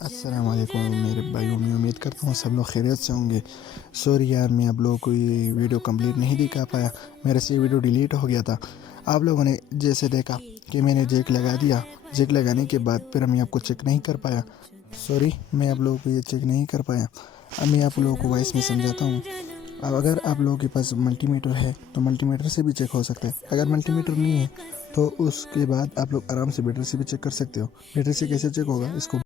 अस्सलाम वालेकुम मेरे भाइयों, मैं उम्मीद करता हूँ सब लोग खैरियत से होंगे। सॉरी यार, मैं आप लोगों को ये वीडियो कंप्लीट नहीं दिखा पाया, मेरे से ये वीडियो डिलीट हो गया था। आप लोगों ने जैसे देखा कि मैंने जैक लगा दिया, जैक लगाने के बाद फिर मैं आपको चेक नहीं कर पाया। सॉरी, मैं आप लोगों को ये चेक नहीं कर पाया। अब मैं आप लोगों को वॉइस में समझाता हूँ। अब अगर आप लोगों के पास मल्टीमीटर है तो मल्टीमीटर से भी चेक हो सकता है। अगर मल्टीमीटर नहीं है तो उसके बाद आप लोग आराम से बैटरी से भी चेक कर सकते हो। बैटरी से कैसे चेक होगा, इसको